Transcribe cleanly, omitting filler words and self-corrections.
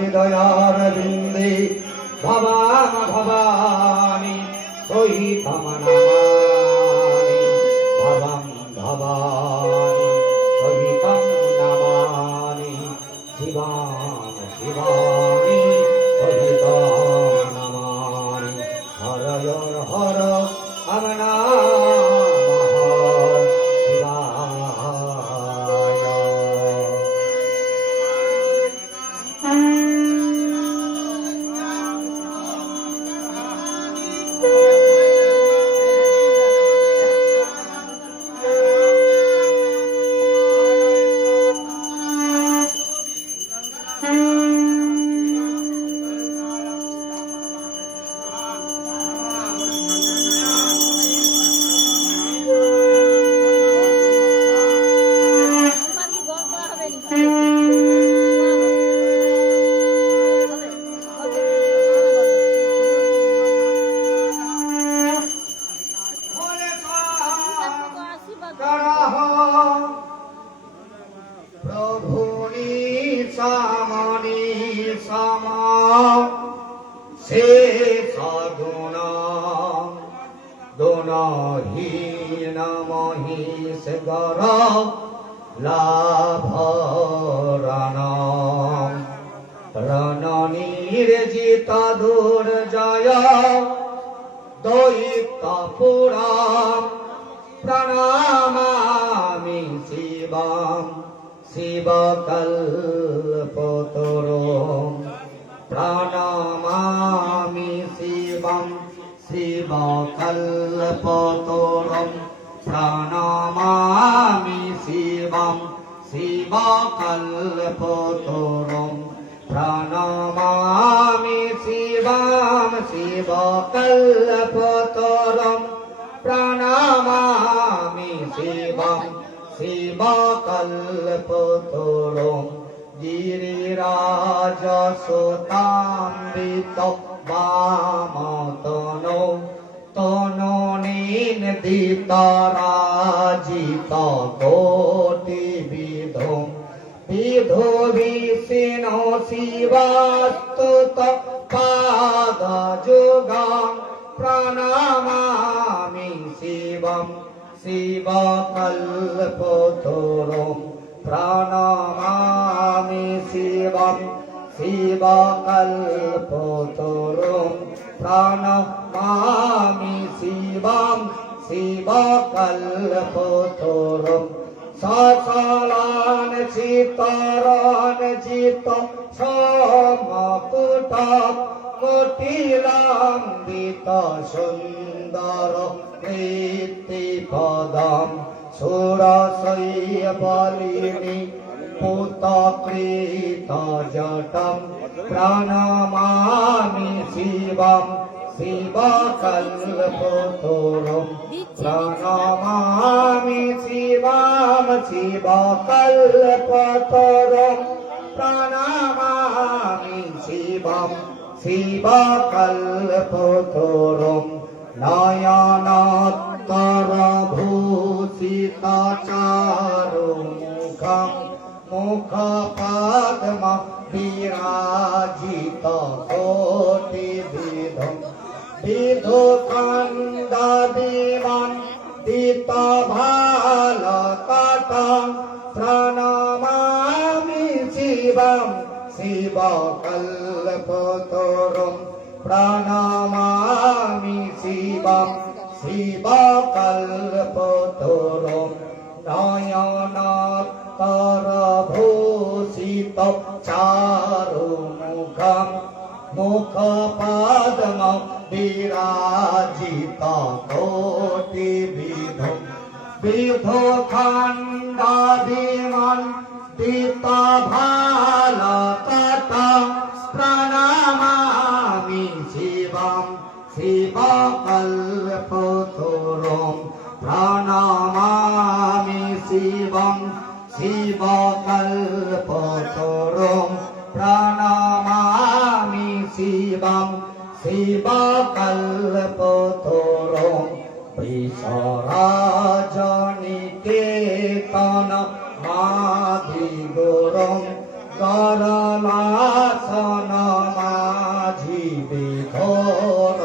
हृदयारविन्दे भवाम भवानी सहितं नमामि भवं भवानी सहितं नमामि शिवां शिवानि सहितं नमामि हरयोर हर अमना प्रणमामि शिवं शिवकल्पतरुं प्रणमामि शिवं शिवकल्पतरुं प्रणमामि शिवं शिवकल्पतरुं प्रणमामि शिवं शिवकल्पतरुं प्रणमामि शिवं शिवकल्पतरुं गिरिराजसुतान्वितं वामतनौ तनोनीनदितराजितकोटिविधौ विधो विष्णो शिवास्तुत पादयुगं प्रणमामि शिवं शिवकल्पतरुं प्रणमामि शिवं शिवकल्पतरुं प्रणमामि शिवं शिवकल्पतरुं सकलान् चितरञ्जित समकुट कोटिलाम्बित सुन्दर प्रीतिपदं सुरसैवलिनी पूतकृतजटं प्रणमामि शिवं शिवकल्पतरुं प्रणमामि शिवं शिवकल्पतरुं प्रणमामि शिवं शिवकल्पतरुं नयनोत्तरभूषितचारुमुखं मुखपद्म विराजितकोटिविधं विधुखण्डदिवन्दितभालतटं प्रणमामि शिवं शिवकल्पतरुं प्रणमामि शिवं शिवकल्पतरुं नयनोत्तरभूषित চারু মুখম মুখ পদ্ম বিরাজিত কোটি বিধ বিধ খণ্ডাদিমন দিত ভাল কত প্রণমামি শিবম শিবকল্পতরুম প্রণমামি শিবম শিবকল্পতরুম প্রণমামি শিবম শিবকল্পতরুম বিশ্বরাজনিকেতন মাধিগুরুম করলাসন মাঝি বিঘোর